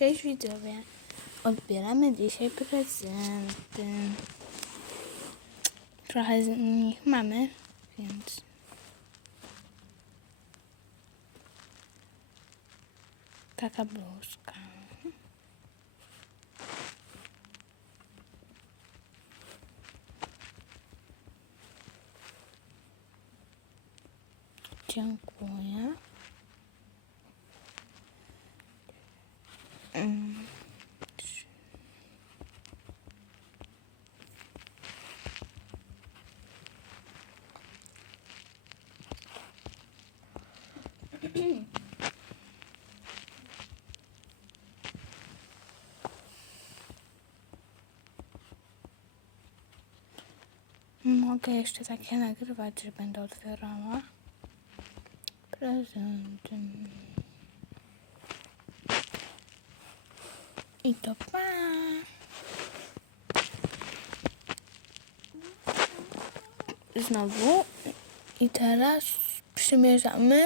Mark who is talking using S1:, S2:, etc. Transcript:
S1: Cześć widzowie. Odbieramy dzisiaj prezenty. Trochę z nich mamy, więc... Taka bluzka. Dziękuję. Mogę jeszcze takie nagrywać, że będę otwierała prezenty. I to pa! Znowu. I teraz przymierzamy